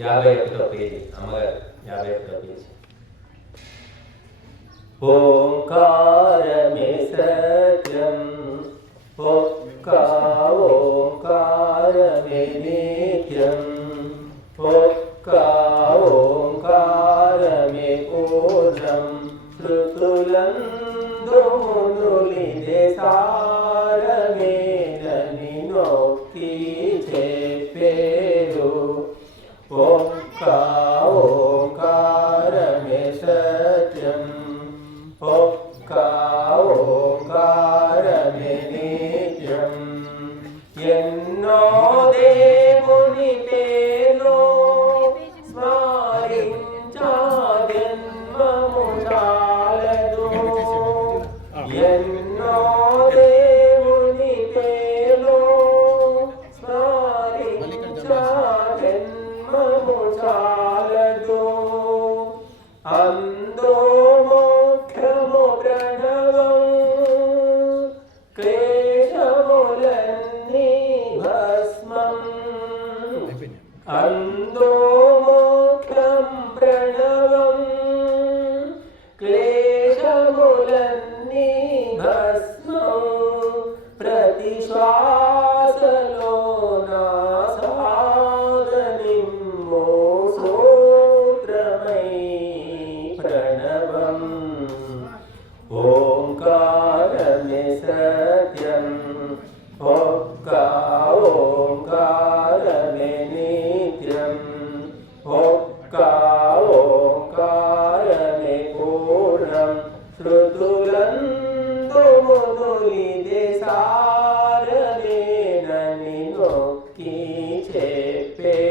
యాభై ఒకటో పేజీ. అమ్మగారు యాభై ఒకటో పేజీ. ఓంకారమే సత్యం ఓంకారమే నిత్యం ఓంకారమే ఓజం శృతులందు మునులిదే నిత్యం ఎన్నో దేవుని పేరు స్మరించా జన్మము చాలదు. ఎన్నో దేవుని పేరు స్మరించా జన్మము చాలదు. క్లేశములన్నీ భస్మం. అందో మోక్షం ప్రణవం. క్లేశములన్నీ భస్మం. సత్యం ఒక్క ఓంకారమే నిత్యం ఒక్క ఓంకారమే పూర్ణం శృతులందు మునులిదే సారమేనని నొక్కి చెప్పేరు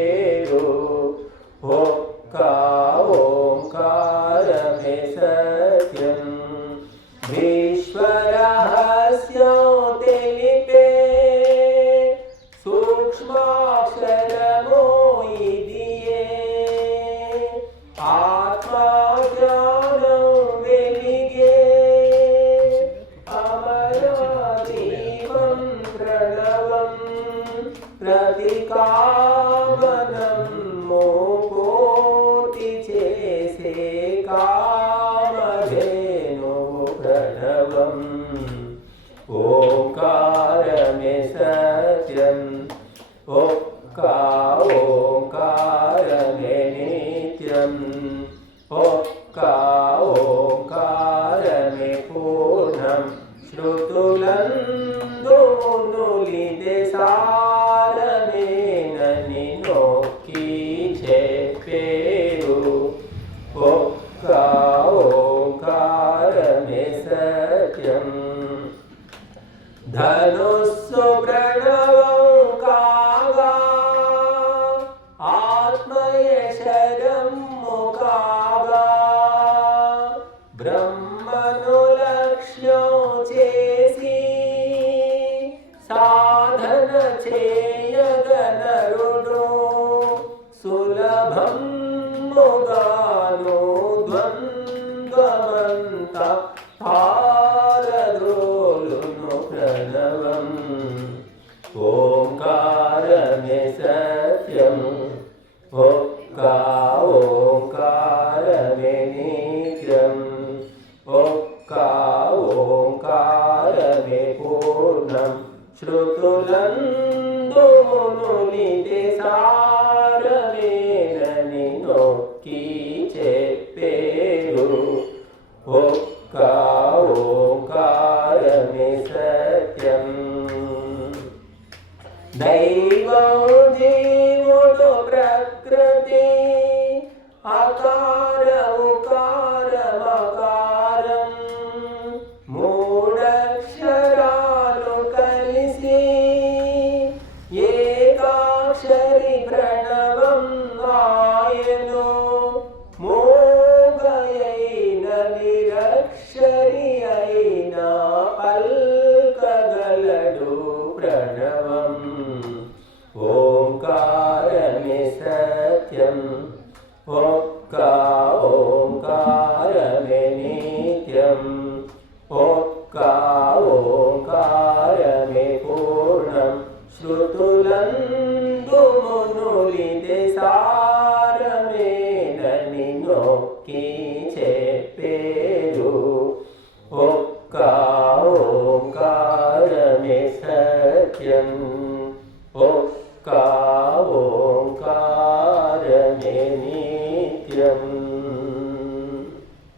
ఓంకారమే సత్యం. ఒక్క ధనుస్సు ప్రణవం కాగా ఆత్మయశరము కాగా బ్రహ్మ పారదోలును ప్రణవం ఓంకారమే సత్యం సత్యం वीर्यम् ओङ्कारमे पूर्णं श्रुतुलन्दुमुनुलिते సారమేనని నొక్కి చెప్పేరు. ఒక్క ఓంకారమే సత్యం.